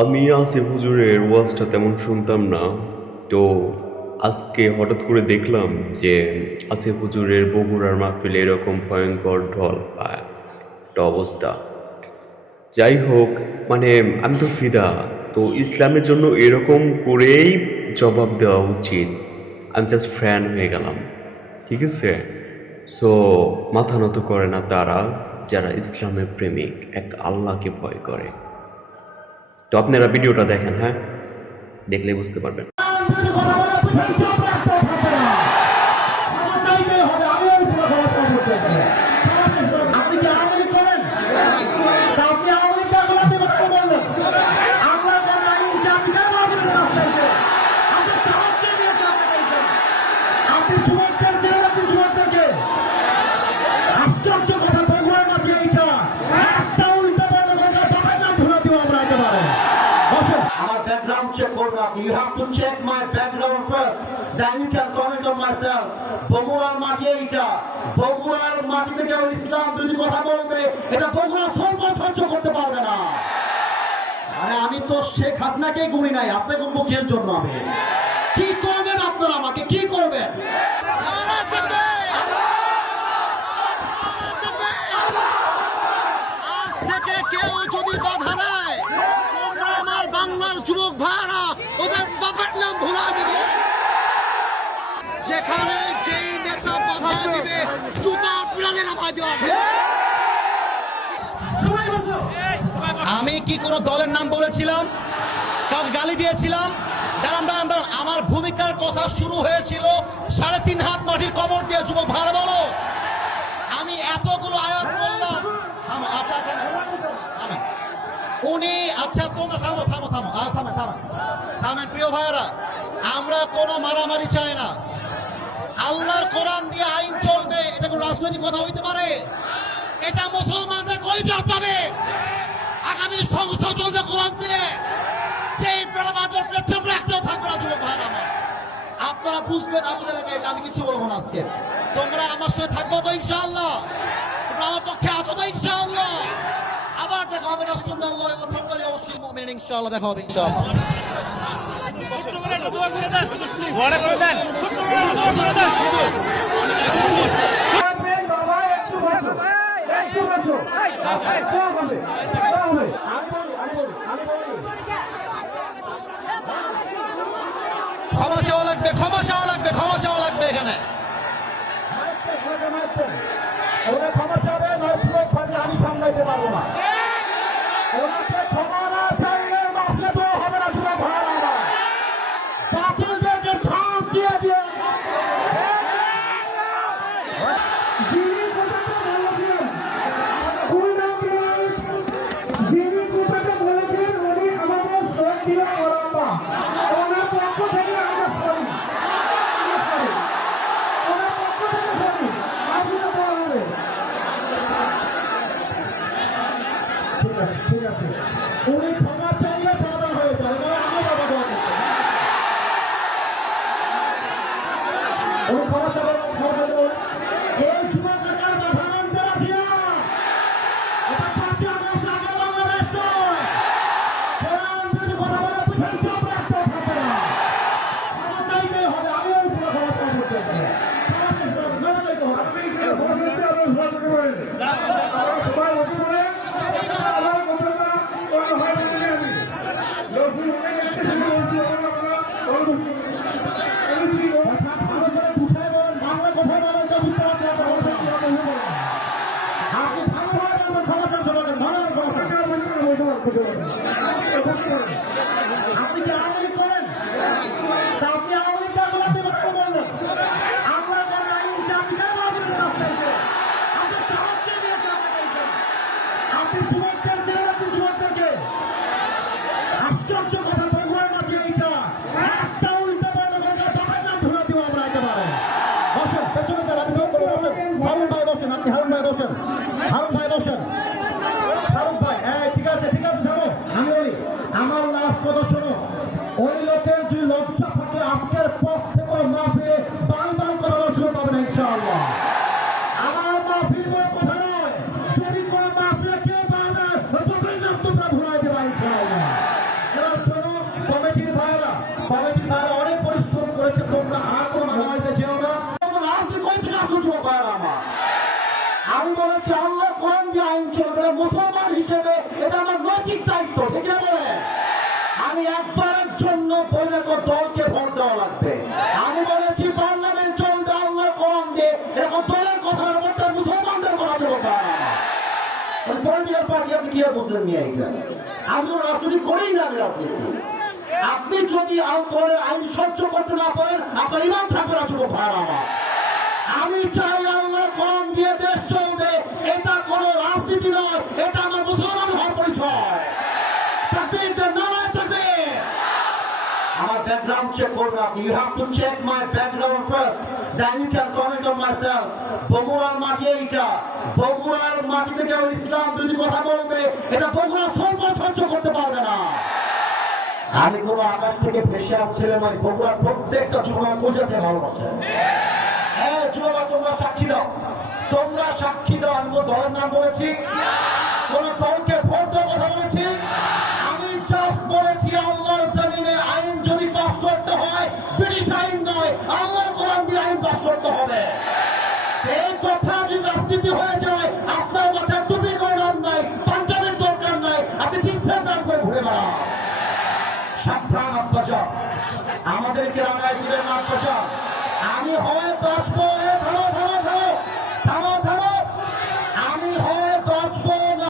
আমি আসিফ হুজুরের ওয়াজটা তেমন শুনতাম না। তো আজকে হঠাৎ করে দেখলাম যে আসিফ হুজুরের বগুড়ার মাহফিলে এরকম ভয়ঙ্কর ঢল বা একটা অবস্থা। যাই হোক মানে আমি তো ফিদা, তো ইসলামের জন্য এরকম করেই জবাব দেওয়া উচিত। আমি জাস্ট ফ্যান হয়ে গেলাম, ঠিক আছে? সো মাথা নত করে না তারা যারা ইসলামের প্রেমিক, এক আল্লাহকে ভয় করে। তো আপনারা ভিডিওটা দেখেন হ্যাঁ? দেখলে বুঝতে পারবেন। কথা have to check my background first then you can comment on my self বগুড়ার মাটি এইটা। বগুড়ার মাটিতে কেউ ইসলাম যদি কথা বলবে, এটা বগুড়া সরকার সহ্য করতে পারবে না। আরে আমি তো শেখ হাসিনাকেই গুনি নাই আপনি কোন মুখের জন্য আমি কি করবেন আপনারা আমাকে? কি করবেন? আজ থেকে কেউ যদি বাধা দেয় তোমরা আমার বাংলার যুবক ভাইরা ওদের বাপের নাম ভুলা দিবে। যেখানে যেই নেতা বাধা দিবে জুতা প্রাণে নামাই দেওয়া আমি কি কোনো দলের নাম বলেছিলাম? কাউকে গালি দিয়েছিলাম? দাঁড়ান দাঁড়ান দাঁড়ান। আমার ভূমিকার কথা শুরু হয়েছিল সাড়ে তিন হাত মাটির কবর দিয়ে যুবক ভালো প্রিয় ভাইয়েরা, আমরা কোনো মারামারি চাই না। আল্লাহর কোরআন দিয়ে আইন চলবে, এটা কোনো রাজনৈতিক কথা হইতে পারে? এটা মুসলমানদের কই যাবে আগামী সংসদ চলবে কোরআন দিয়ে। সেই বেড়াবাদের পেছন রাখতেও থাকবে না, যুবক ভাইরা আমার। আপনারা বুঝবেন আপনাদের আমি কিছু বলব না আজকে। তোমরা আমার সঙ্গে থাকব তো ইনশাআল্লাহ। তোমরা আমার পক্ষে আছো তো ইনশাআল্লাহ। ক্ষমা চাওয়া লাগবে ক্ষমা চাওয়া লাগবে ক্ষমা চাওয়া লাগবে এখানে। ক্ষমা চাবে নয় পারলে আমি সামলাইতে পারব না ওনাকে ক্ষমা না চাইলে মাফলে তো হবে না যুবক ভাড়া না বাতিলদেরকে ছাপ দিয়ে দিয়ে যিনি কথাটা বলেছিলেন, উনি যিনি কথাটা বলেছিলেন, উনি আমাদের ভোট দিয়ে ওরাম্বা। ওনার পক্ষ থেকে আমরা sorry। আমরা sorry। ওনার পক্ষ থেকে sorry। মাফিয়া দেওয়া হবে। ঠিক আছে উনি ক্ষমা চাইলে সমাধান হয়ে এবার আমি বাবা দোয়া করতে উনি ক্ষমা চাইতে বলে এই যুবক নেতার কথা মানতে রাখি না এটা পাঁচই আগস্ট আগে বাংলাদেশ নয় কোরআন বিরোধী কথা বলে পিছনে চাপ রাখতে থাকবে না ক্ষমা চাইতে হবে আমিও এই পুরো ক্ষমা চাইব চাইতে ক্ষমা চাইতে হবে ক্ষমা চাইতে হবে সবাই বসে পড়ে আমার কথা হয় কথা ভালো করে বুঝাই বলেন বাংলা কথা বলেন তো বুঝতে পারছি না আপনি ভালোভাবে বলবেন ক্ষমা চান সবাইকে ভালোভাবে ক্ষমা চান আপনি কি আওয়ামী লীগ করেন তা আপনি আওয়ামী লীগ দেখলে আপনি কথা বললেন আল্লাহ করে আইন চাপ কেন বাধা দিবেন না আপনাকে আপনি সাহস কে দিয়েছে আপনাকে এইটা? আপনি যুবকদের চেনেন আপনি যুবকদেরকে আশ্চর্য কথা বগুড়ার মাঝে এইটা একটা উল্টা বললে কথা বাবার নাম ভুলে দিব আমরা একেবারে বসেন পেছনে যান আপনি করে বসেন হারুন ভাই বসেন আপনি, হারুন ভাই বসেন। হারুন ভাই বসেন। হারুন ভাই, এই, ঠিক আছে ঠিক আছে যাব আমি আমার লাভ কথা শোনো। ওই লোকের যে লজ্জা থাকে আজকের পলিটিক্যাল পার্টি আপনি কি বুঝলেন নিয়ে এটা আমি রাজনীতি করেই না রাজনীতি। আপনি যদি আলকোহলের আইন সহ্য করতে না পারেন, আপনার ইমান ঠাকুর আছে ভাড়া। আমি চাই আল্লাহ কম দিয়ে ব্যাকগ্রাউন্ড চেক করবেন আপনি you have to check my background first then you can comment on বগুড়ার মাটি এইটা। বগুড়ার মাটিতে কেউ ইসলাম যদি কথা বলবে, এটা বগুড়া সর্ব সহ্য করতে পারবে না। আমি কোনো আকাশ থেকে ভেসে আসছিলাম নয় বগুড়ার প্রত্যেকটা যুবক পূজাতে ভালোবাসে। হ্যাঁ যুবক, তোমরা সাক্ষী দাও। তোমরা সাক্ষী দাও, আমি কোনো নাম বলেছি। কোন আল্লাহর কোরআন দিয়ে আইন পাস করতে হবে। এই কথা যদি রাজনীতি হয়ে যায়, আপনার মাথায় টুপি নাম নাই, পাঞ্জাবের দরকার নাই, আপনি চিন্তা প্যান্ট করে ঘুরে বেড়ান সাবধান আব্বাচা আমাদেরকে রাঙায় দিলেন আব্বাচা আমি হয় বাঁচবো